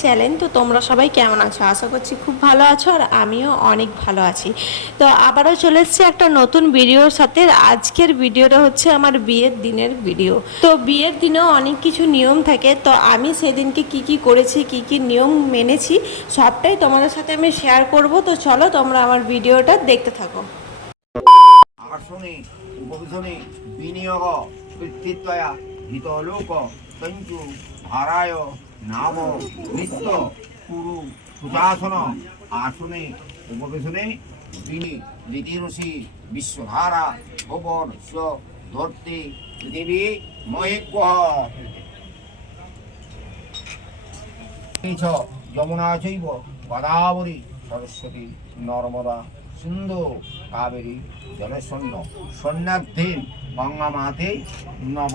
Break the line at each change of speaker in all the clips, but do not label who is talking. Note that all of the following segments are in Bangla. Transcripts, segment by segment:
চ্যানেল তো তোমরা সবাই কেমন আছো? আশা করছি খুব ভালো আছো আর আমিও অনেক ভালো আছি। তো আবারও চলে এসেছি একটা নতুন ভিডিওর সাথে। আজকের ভিডিওটা হচ্ছে আমার বিয়ের দিনের ভিডিও। তো বিয়ের দিনেও অনেক কিছু নিয়ম থাকে, তো আমি সেদিনকে কি কি করেছি, কি কি নিয়ম মেনেছি, সবটাই তোমাদের সাথে আমি শেয়ার করব। তো চলো তোমরা আমার ভিডিওটা দেখতে থাকো।
বিনিয়োগ, কৃতিত্বয়া, হিতলোক তঞ্চু নাম নৃত্য কুরু সুশাসন আসনে উপবেশনে বিনি রীতিরসি বিশ্বধারা গোবর স ধরতে পৃথিবী ছ যমুনা চৈব গোদাবরী সরস্বতী নর্মদা সিন্ধু কাবেরী জলশূন্য সন্ন্যার্থে গঙ্গা মাতে নম।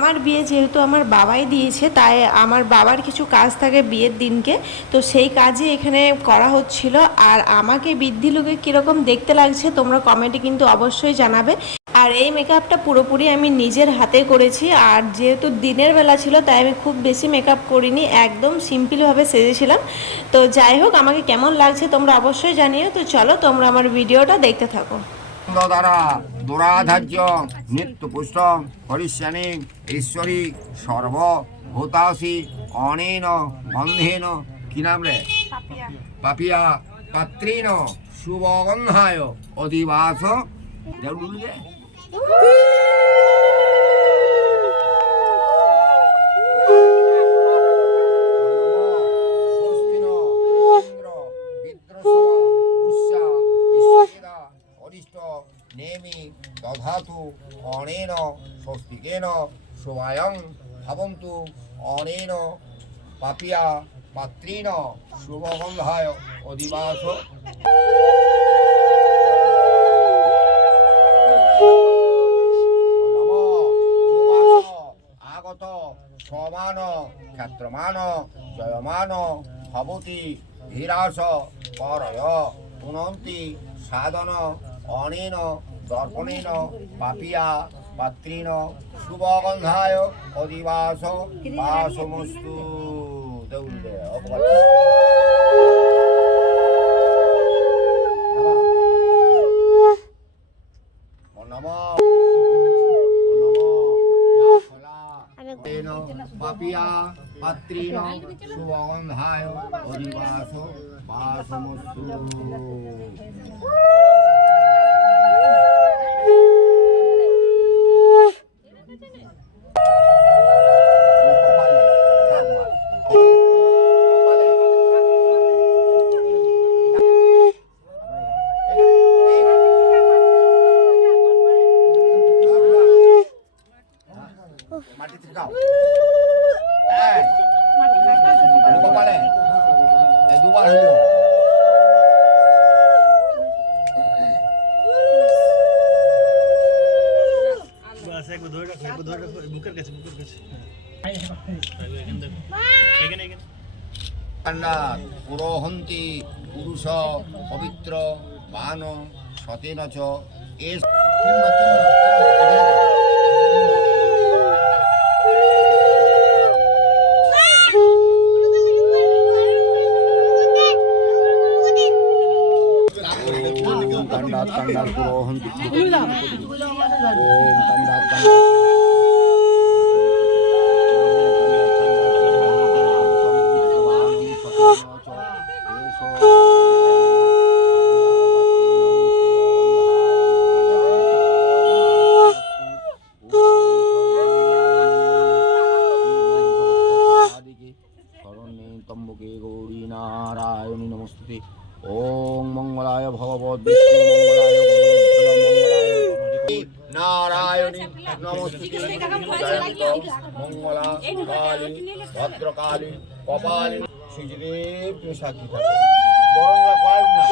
আমার বিয়ে যেহেতু আমার বাবাই দিয়েছে, তাই আমার বাবার কিছু কাজ থাকে বিয়ের দিনকে। তো সেই কাজই এখানে করা হচ্ছিল। আর আমাকে বৃদ্ধি লোকে কীরকম দেখতে লাগছে তোমরা কমেন্টে কিন্তু অবশ্যই জানাবে। আর এই মেকআপটা পুরোপুরি আমি নিজের হাতে করেছি। আর যেহেতু দিনের বেলা ছিল, তাই আমি খুব বেশি মেকআপ করিনি, একদম সিম্পলভাবে সেজেছিলাম। তো যাই হোক, আমাকে কেমন লাগছে তোমরা অবশ্যই জানিও। তো চলো, তোমরা আমার ভিডিওটা দেখতে থাকো।
দ্বারা দুরাধার্য নিত্য পুষ্ট হরিষ্যানি ঈশ্বরী সর্ব ভূতাসী অনেন গন্ধেন কি নাম রে? পাপিয়া। পাত্রীন শুভগন্ধায় অধিবাস। জরুরি দধাতু অনেন স্বস্তিকেন শুভায়ং ভবন্তু অনেন পাপিয়া পাত্রেণ শুভগন্ধায় অধিবাস আগত সমান ক্ষেত্রমান জয়মান ভবতি ধীরাস করয় পুনন্তি সাধন অনেন দর্পণেন পাপিয়া পাত্রীন শুভগন্ধায় অধিবাস বাসমস্তু। নম। পাপিয়া পাত্রীন সুগন্ধায় অধিবাস বাসমস্তু।
এখানে
কান্নাত পুরোহন্তি পুরুষ পবিত্র বান সতেন চ এ तंगडात तंगडात ओम तंगडात तंगडात ওম মঙ্গলায় ভগবত মঙ্গলায় নারায়ণী নমস্তুতে মঙ্গলা কালী ভদ্রকালী কপালী শ্রীদেব তুমি সাক্ষী থাকো বরঙ্গা কয় না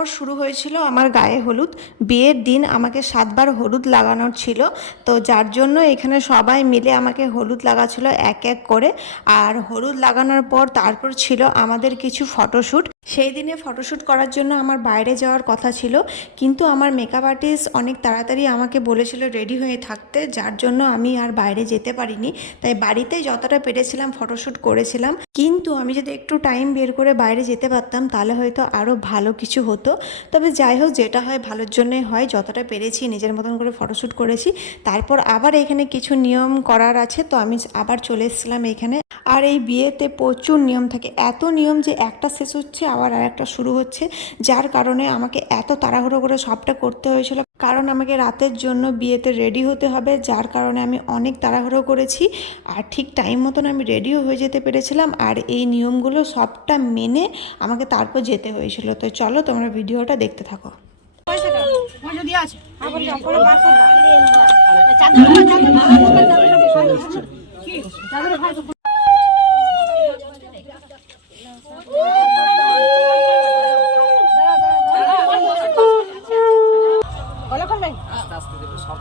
এরপর শুরু হয়েছিল আমার গায়ে হলুদ। বিয়ের দিন আমাকে সাতবার হলুদ লাগানোর ছিল। তো যার জন্য এখানে সবাই মিলে আমাকে হলুদ লাগাছিল এক এক করে। আর হলুদ লাগানোর পর তারপর ছিল আমাদের কিছু ফটোশ্যুট। সেই দিনে ফটোশ্যুট করার জন্য আমার বাইরে যাওয়ার কথা ছিল, কিন্তু আমার মেকআপ আর্টিস্ট অনেক তাড়াতাড়ি আমাকে বলেছিল রেডি হয়ে থাকতে, যার জন্য আমি আর বাইরে যেতে পারিনি। তাই বাড়িতে যতটা পেরেছিলাম ফটোশ্যুট করেছিলাম। কিন্তু আমি যদি একটু টাইম বের করে বাইরে যেতে পারতাম, তাহলে হয়তো আরও ভালো কিছু হতো। তবে যাই হোক, যেটা হয় ভালোর জন্যই হয়। যতটা পেরেছি, নিজের মতন করে ফটোশ্যুট করেছি। তারপর আবার এখানে কিছু নিয়ম করার আছে, তো আমি আবার চলে এসেছিলাম এখানে। আর এই বিয়েতে প্রচুর নিয়ম থাকে। এত নিয়ম যে একটা শেষ হচ্ছে আবার আর একটা শুরু হচ্ছে, যার কারণে আমাকে এত তাড়াহুড়ো করে সবটা করতে হয়েছিল। কারণ আমাকে রাতের জন্য বিয়েতে রেডি হতে হবে, যার কারণে আমি অনেক তাড়াহুড়ো করেছি, আর ঠিক টাইম মতন আমি রেডিও হয়ে যেতে পেরেছিলাম, আর এই নিয়মগুলো সবটা মেনে আমাকে তারপর যেতে হয়েছিল। তো চলো তোমরা ভিডিওটা দেখতে থাকো।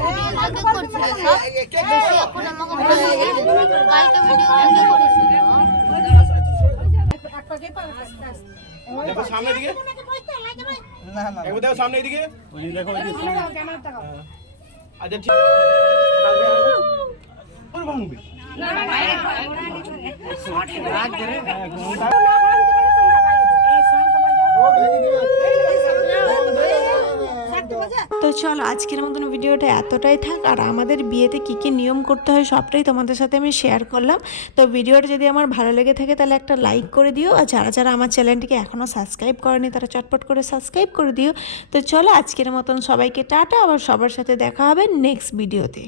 কালকে ভিডিওগুলোকে করছিল সব বেশি এখন আমাকে বলেছে কালকে ভিডিওগুলোকে করেছিল
সামনে দিকে একবার দেখো সামনে দিকে ওই দেখো ওই আচ্ছা ঠিক ওর ভাঙবে
তো চলো আজকের মতন ভিডিওটা এতটাই থাক আর আমাদের বিয়েতে কি কি নিয়ম করতে হয় সবটাই তোমাদের সাথে আমি শেয়ার করলাম। তো ভিডিওটা যদি আমার ভালো লেগে থাকে তাহলে একটা লাইক করে দিও আর যারা যারা আমার চ্যানেলটিকে এখনও সাবস্ক্রাইব করেনি তারা চটপট করে সাবস্ক্রাইব করে দিও। তো চলো আজকের মতন সবাইকে টাটা আবার সবার সাথে দেখা হবে নেক্সট ভিডিওতে